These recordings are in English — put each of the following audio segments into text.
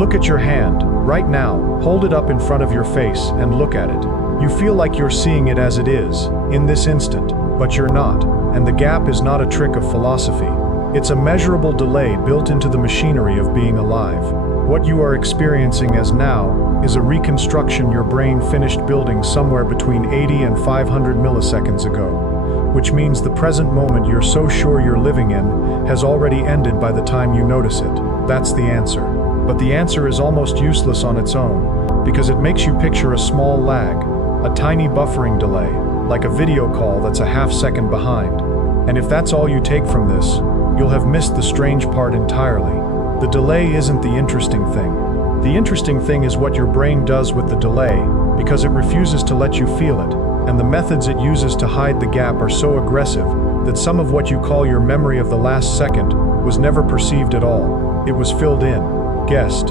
Look at your hand, right now, hold it up in front of your face and look at it. You feel like you're seeing it as it is, in this instant, but you're not, and the gap is not a trick of philosophy. It's a measurable delay built into the machinery of being alive. What you are experiencing as now is a reconstruction your brain finished building somewhere between 80 and 500 milliseconds ago, which means the present moment you're so sure you're living in has already ended by the time you notice it. That's the answer. But the answer is almost useless on its own, because it makes you picture a small lag, a tiny buffering delay, like a video call that's a half-second behind. And if that's all you take from this, you'll have missed the strange part entirely. The delay isn't the interesting thing. The interesting thing is what your brain does with the delay, because it refuses to let you feel it, and the methods it uses to hide the gap are so aggressive that some of what you call your memory of the last second was never perceived at all. It was filled in, guessed,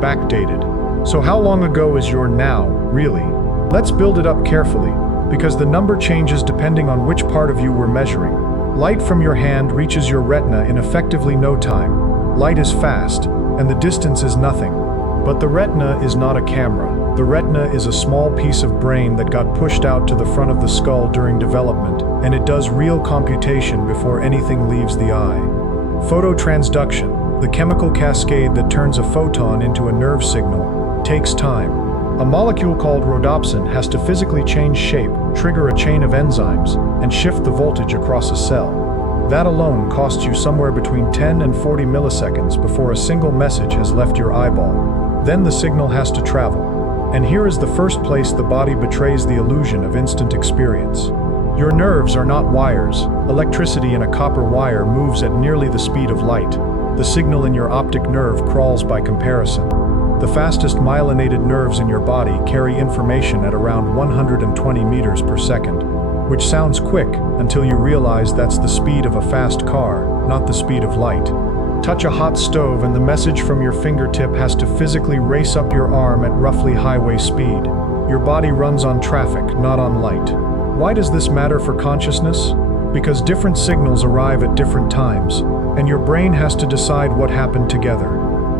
backdated. So how long ago is your now, really? Let's build it up carefully, because the number changes depending on which part of you we're measuring. Light from your hand reaches your retina in effectively no time. Light is fast, and the distance is nothing. But the retina is not a camera. The retina is a small piece of brain that got pushed out to the front of the skull during development, and it does real computation before anything leaves the eye. Phototransduction, the chemical cascade that turns a photon into a nerve signal, takes time. A molecule called rhodopsin has to physically change shape, trigger a chain of enzymes, and shift the voltage across a cell. That alone costs you somewhere between 10 and 40 milliseconds before a single message has left your eyeball. Then the signal has to travel. And here is the first place the body betrays the illusion of instant experience. Your nerves are not wires. Electricity in a copper wire moves at nearly the speed of light. The signal in your optic nerve crawls by comparison. The fastest myelinated nerves in your body carry information at around 120 meters per second, which sounds quick until you realize that's the speed of a fast car, not the speed of light. Touch a hot stove and the message from your fingertip has to physically race up your arm at roughly highway speed. Your body runs on traffic, not on light. Why does this matter for consciousness? Because different signals arrive at different times, and your brain has to decide what happened together.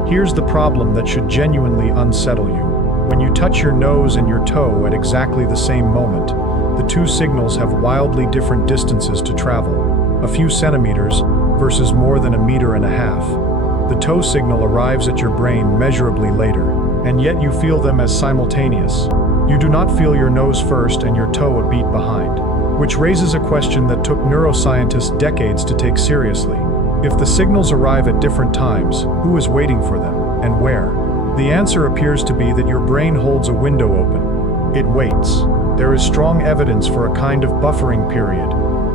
Here's the problem that should genuinely unsettle you. When you touch your nose and your toe at exactly the same moment, the two signals have wildly different distances to travel, a few centimeters versus more than 1.5 meters. The toe signal arrives at your brain measurably later, and yet you feel them as simultaneous. You do not feel your nose first and your toe a beat behind, which raises a question that took neuroscientists decades to take seriously. If the signals arrive at different times, who is waiting for them, and where? The answer appears to be that your brain holds a window open. It waits. There is strong evidence for a kind of buffering period,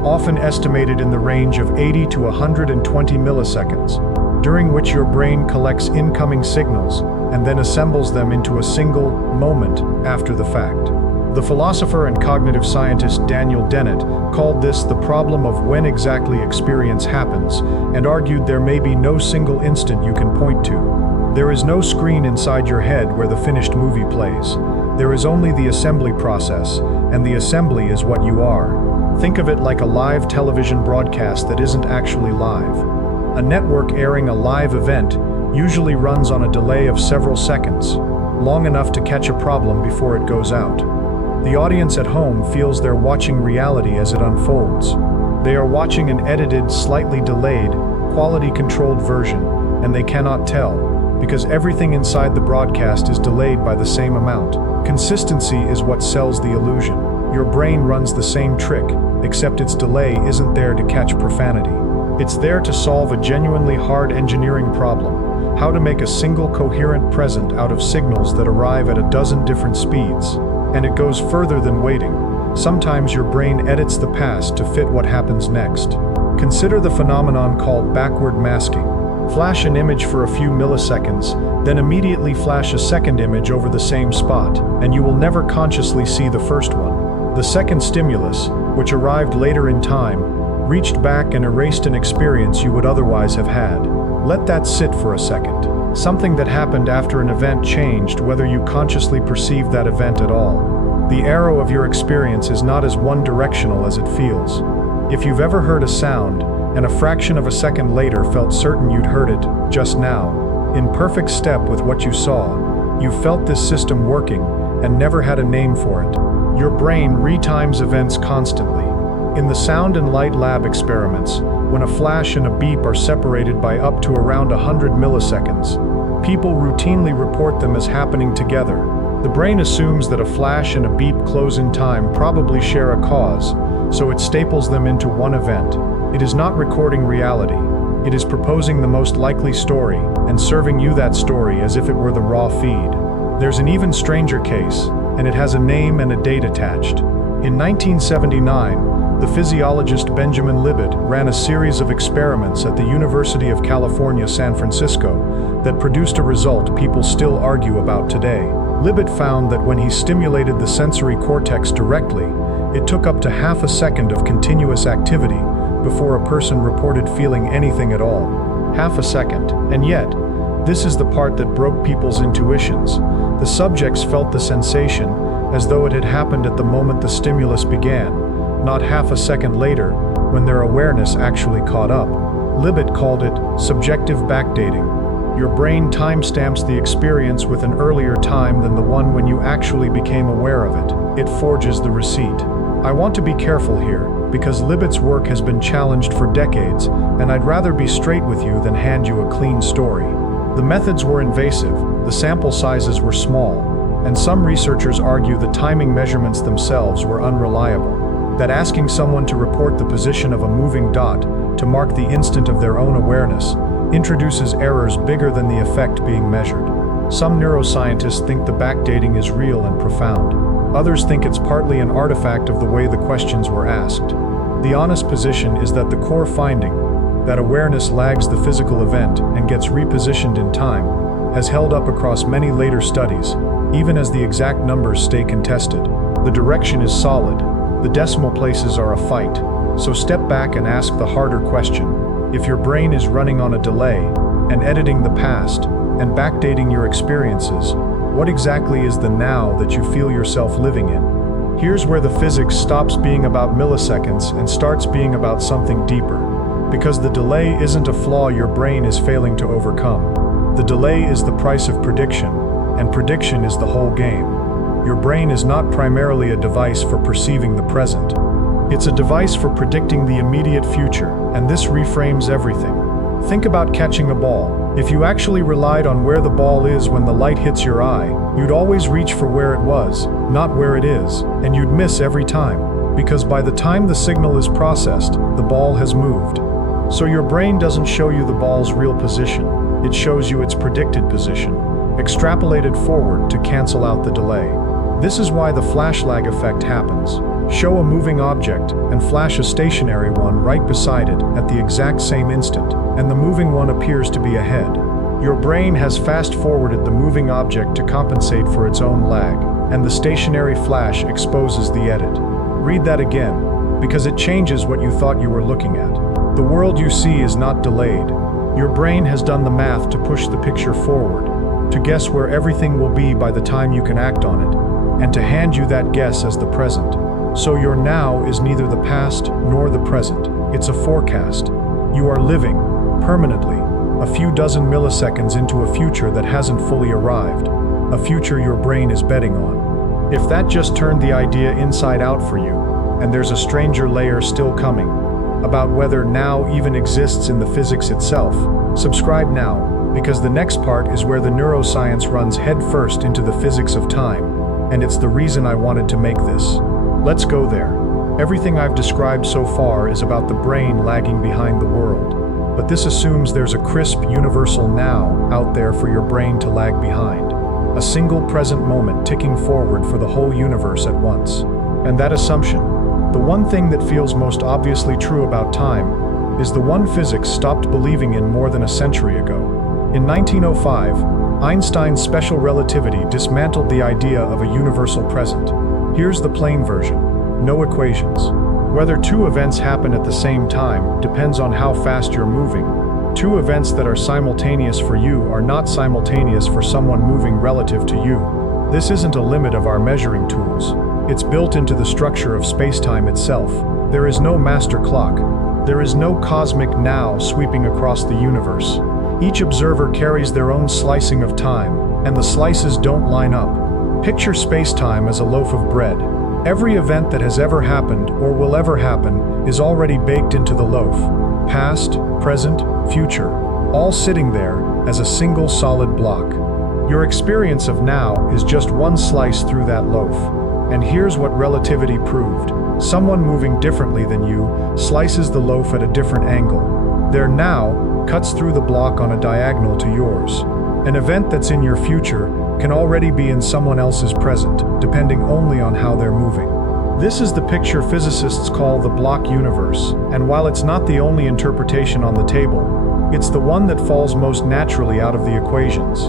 often estimated in the range of 80 to 120 milliseconds, during which your brain collects incoming signals and then assembles them into a single moment after the fact. The philosopher and cognitive scientist Daniel Dennett called this the problem of when exactly experience happens, and argued there may be no single instant you can point to. There is no screen inside your head where the finished movie plays. There is only the assembly process, and the assembly is what you are. Think of it like a live television broadcast that isn't actually live. A network airing a live event usually runs on a delay of several seconds, long enough to catch a problem before it goes out. The audience at home feels they're watching reality as it unfolds. They are watching an edited, slightly delayed, quality-controlled version, and they cannot tell, because everything inside the broadcast is delayed by the same amount. Consistency is what sells the illusion. Your brain runs the same trick, except its delay isn't there to catch profanity. It's there to solve a genuinely hard engineering problem: how to make a single coherent present out of signals that arrive at a dozen different speeds. And it goes further than waiting. Sometimes your brain edits the past to fit what happens next. Consider the phenomenon called backward masking. Flash an image for a few milliseconds, then immediately flash a second image over the same spot, and you will never consciously see the first one. The second stimulus, which arrived later in time, reached back and erased an experience you would otherwise have had. Let that sit for a second. Something that happened after an event changed whether you consciously perceived that event at all. The arrow of your experience is not as one-directional as it feels. If you've ever heard a sound, and a fraction of a second later felt certain you'd heard it just now, in perfect step with what you saw. You felt this system working and never had a name for it. Your brain retimes events constantly. In the sound and light lab experiments, when a flash and a beep are separated by up to around 100 milliseconds, people routinely report them as happening together. The brain assumes that a flash and a beep close in time probably share a cause, so it staples them into one event. It is not recording reality. It is proposing the most likely story and serving you that story as if it were the raw feed. There's an even stranger case, and it has a name and a date attached. In 1979, the physiologist Benjamin Libet ran a series of experiments at the University of California, San Francisco, that produced a result people still argue about today. Libet found that when he stimulated the sensory cortex directly, it took up to half a second of continuous activity before a person reported feeling anything at all. Half a second. And yet, this is the part that broke people's intuitions. The subjects felt the sensation as though it had happened at the moment the stimulus began, not half a second later when their awareness actually caught up. Libet called it subjective backdating. Your brain timestamps the experience with an earlier time than the one when you actually became aware of it. It forges the receipt. I want to be careful here, because Libet's work has been challenged for decades, and I'd rather be straight with you than hand you a clean story. The methods were invasive, the sample sizes were small, and some researchers argue the timing measurements themselves were unreliable. That asking someone to report the position of a moving dot to mark the instant of their own awareness introduces errors bigger than the effect being measured. Some neuroscientists think the backdating is real and profound. Others think it's partly an artifact of the way the questions were asked. The honest position is that the core finding, that awareness lags the physical event and gets repositioned in time, has held up across many later studies, even as the exact numbers stay contested. The direction is solid. The decimal places are a fight. So step back and ask the harder question. If your brain is running on a delay and editing the past and backdating your experiences, what exactly is the now that you feel yourself living in? Here's where the physics stops being about milliseconds and starts being about something deeper. Because the delay isn't a flaw your brain is failing to overcome. The delay is the price of prediction, and prediction is the whole game. Your brain is not primarily a device for perceiving the present. It's a device for predicting the immediate future, and this reframes everything. Think about catching a ball. If you actually relied on where the ball is when the light hits your eye, you'd always reach for where it was, not where it is, and you'd miss every time, because by the time the signal is processed, the ball has moved. So your brain doesn't show you the ball's real position, it shows you its predicted position, extrapolated forward to cancel out the delay. This is why the flash lag effect happens. Show a moving object and flash a stationary one right beside it at the exact same instant, and the moving one appears to be ahead. Your brain has fast-forwarded the moving object to compensate for its own lag, and the stationary flash exposes the edit. Read that again, because it changes what you thought you were looking at. The world you see is not delayed. Your brain has done the math to push the picture forward, to guess where everything will be by the time you can act on it, and to hand you that guess as the present. So your now is neither the past nor the present. It's a forecast. You are living, permanently, a few dozen milliseconds into a future that hasn't fully arrived, a future your brain is betting on. If that just turned the idea inside out for you, and there's a stranger layer still coming, about whether now even exists in the physics itself, subscribe now, because the next part is where the neuroscience runs headfirst into the physics of time, and it's the reason I wanted to make this. Let's go there. Everything I've described so far is about the brain lagging behind the world, but this assumes there's a crisp, universal now out there for your brain to lag behind. A single present moment ticking forward for the whole universe at once. And that assumption, the one thing that feels most obviously true about time, is the one physics stopped believing in more than a century ago. In 1905, Einstein's special relativity dismantled the idea of a universal present. Here's the plain version. No equations. Whether two events happen at the same time depends on how fast you're moving. Two events that are simultaneous for you are not simultaneous for someone moving relative to you. This isn't a limit of our measuring tools. It's built into the structure of space-time itself. There is no master clock. There is no cosmic now sweeping across the universe. Each observer carries their own slicing of time, and the slices don't line up. Picture space-time as a loaf of bread. Every event that has ever happened or will ever happen is already baked into the loaf. Past, present, future, all sitting there as a single solid block. Your experience of now is just one slice through that loaf. And here's what relativity proved. Someone moving differently than you slices the loaf at a different angle. Their now cuts through the block on a diagonal to yours. An event that's in your future can already be in someone else's present, depending only on how they're moving. This is the picture physicists call the block universe, and while it's not the only interpretation on the table, it's the one that falls most naturally out of the equations.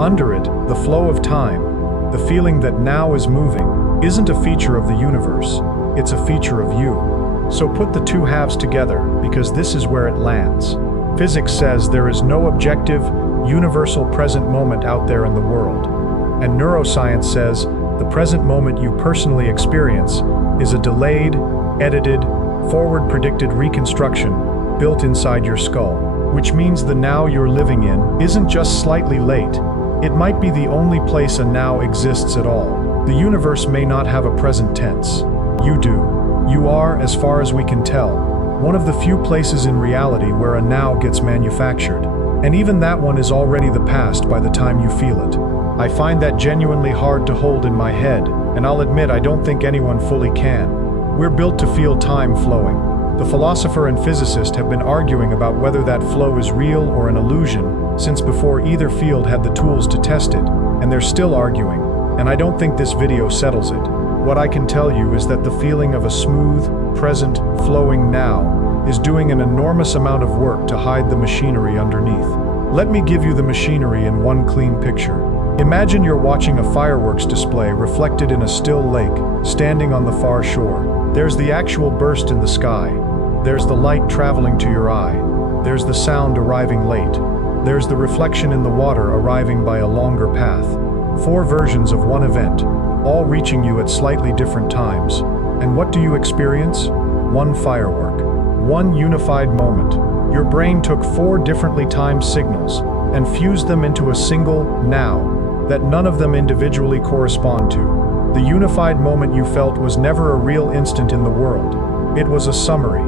Under it, the flow of time, the feeling that now is moving, isn't a feature of the universe, it's a feature of you. So put the two halves together, because this is where it lands. Physics says there is no objective, universal present moment out there in the world. And neuroscience says the present moment you personally experience is a delayed, edited, forward-predicted reconstruction built inside your skull, which means the now you're living in isn't just slightly late. It might be the only place a now exists at all. The universe may not have a present tense. You do. You are, as far as we can tell, one of the few places in reality where a now gets manufactured. And even that one is already the past by the time you feel it. I find that genuinely hard to hold in my head, and I'll admit I don't think anyone fully can. We're built to feel time flowing. The philosopher and physicist have been arguing about whether that flow is real or an illusion since before either field had the tools to test it, and they're still arguing, and I don't think this video settles it. What I can tell you is that the feeling of a smooth, present, flowing now is doing an enormous amount of work to hide the machinery underneath. Let me give you the machinery in one clean picture. Imagine you're watching a fireworks display reflected in a still lake, standing on the far shore. There's the actual burst in the sky. There's the light traveling to your eye. There's the sound arriving late. There's the reflection in the water arriving by a longer path. 4 versions of one event, all reaching you at slightly different times. And what do you experience? One firework. One unified moment. Your brain took 4 differently timed signals and fused them into a single now that none of them individually correspond to. The unified moment you felt was never a real instant in the world. It was a summary.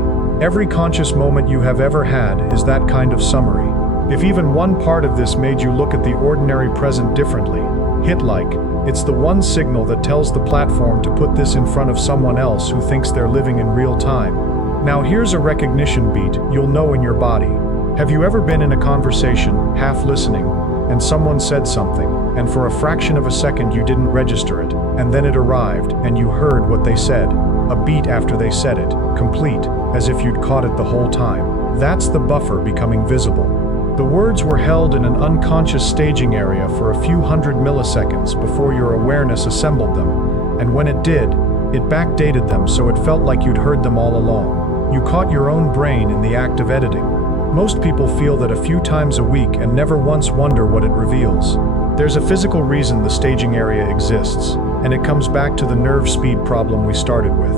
Every conscious moment you have ever had is that kind of summary. If even one part of this made you look at the ordinary present differently, hit like. It's the one signal that tells the platform to put this in front of someone else who thinks they're living in real time. Now here's a recognition beat you'll know in your body. Have you ever been in a conversation, half listening, and someone said something, and for a fraction of a second you didn't register it, and then it arrived, and you heard what they said, a beat after they said it, complete, as if you'd caught it the whole time? That's the buffer becoming visible. The words were held in an unconscious staging area for a few hundred milliseconds before your awareness assembled them, and when it did, it backdated them so it felt like you'd heard them all along. You caught your own brain in the act of editing. Most people feel that a few times a week and never once wonder what it reveals. There's a physical reason the staging area exists, and it comes back to the nerve speed problem we started with.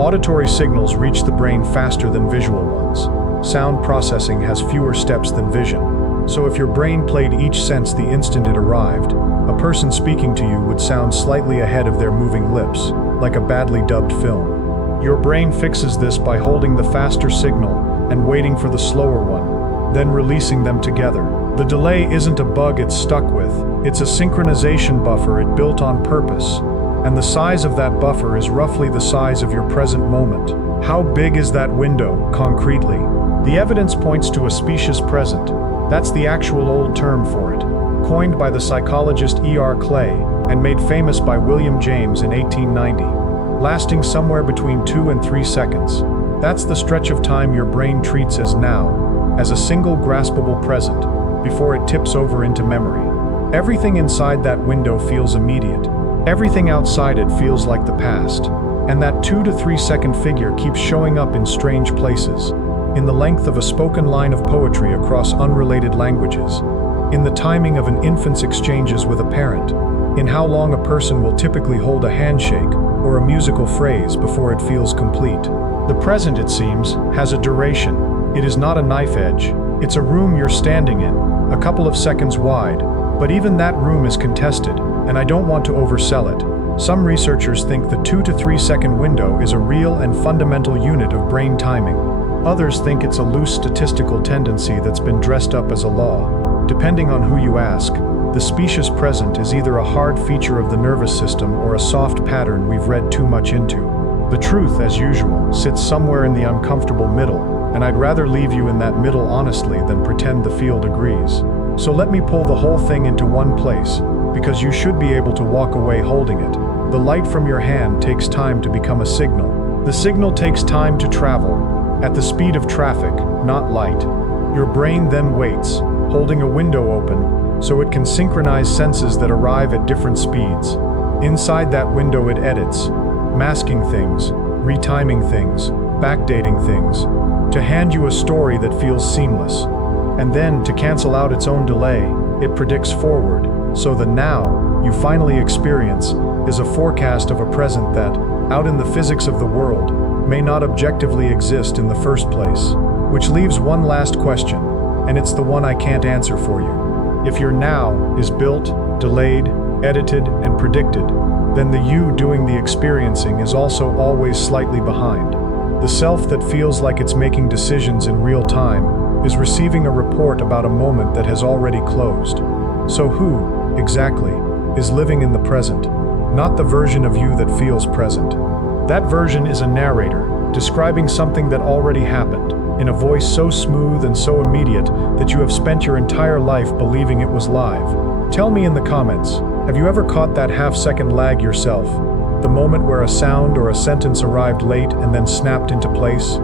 Auditory signals reach the brain faster than visual ones. Sound processing has fewer steps than vision. So if your brain played each sense the instant it arrived, a person speaking to you would sound slightly ahead of their moving lips, like a badly dubbed film. Your brain fixes this by holding the faster signal and waiting for the slower one, then releasing them together. The delay isn't a bug it's stuck with, it's a synchronization buffer it built on purpose, and the size of that buffer is roughly the size of your present moment. How big is that window, concretely? The evidence points to a specious present. That's the actual old term for it, coined by the psychologist E.R. Clay and made famous by William James in 1890, lasting somewhere between 2 and 3 seconds. That's the stretch of time your brain treats as now, as a single graspable present, before it tips over into memory. Everything inside that window feels immediate. Everything outside it feels like the past. And that 2 to 3 second figure keeps showing up in strange places. In the length of a spoken line of poetry across unrelated languages. In the timing of an infant's exchanges with a parent. In how long a person will typically hold a handshake or a musical phrase before it feels complete. The present, it seems, has a duration. It is not a knife edge. It's a room you're standing in, a couple of seconds wide, but even that room is contested, and I don't want to oversell it. Some researchers think the 2 to 3 second window is a real and fundamental unit of brain timing. Others think it's a loose statistical tendency that's been dressed up as a law. Depending on who you ask, the specious present is either a hard feature of the nervous system or a soft pattern we've read too much into. The truth, as usual, sits somewhere in the uncomfortable middle, and I'd rather leave you in that middle honestly than pretend the field agrees. So let me pull the whole thing into one place, because you should be able to walk away holding it. The light from your hand takes time to become a signal. The signal takes time to travel, at the speed of traffic, not light. Your brain then waits, holding a window open, so it can synchronize senses that arrive at different speeds. Inside that window it edits, masking things, retiming things, backdating things, to hand you a story that feels seamless. And then, to cancel out its own delay, it predicts forward, so the now you finally experience is a forecast of a present that, out in the physics of the world, may not objectively exist in the first place. Which leaves one last question, and it's the one I can't answer for you. If your now is built, delayed, edited, and predicted, then the you doing the experiencing is also always slightly behind. The self that feels like it's making decisions in real time is receiving a report about a moment that has already closed. So who, exactly, is living in the present? Not the version of you that feels present. That version is a narrator, describing something that already happened, in a voice so smooth and so immediate that you have spent your entire life believing it was live. Tell me in the comments, have you ever caught that half-second lag yourself? The moment where a sound or a sentence arrived late and then snapped into place?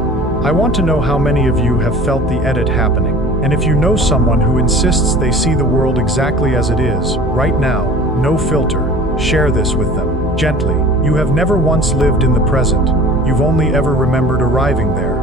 I want to know how many of you have felt the edit happening. And if you know someone who insists they see the world exactly as it is, right now, no filter, share this with them, gently. You have never once lived in the present. You've only ever remembered arriving there.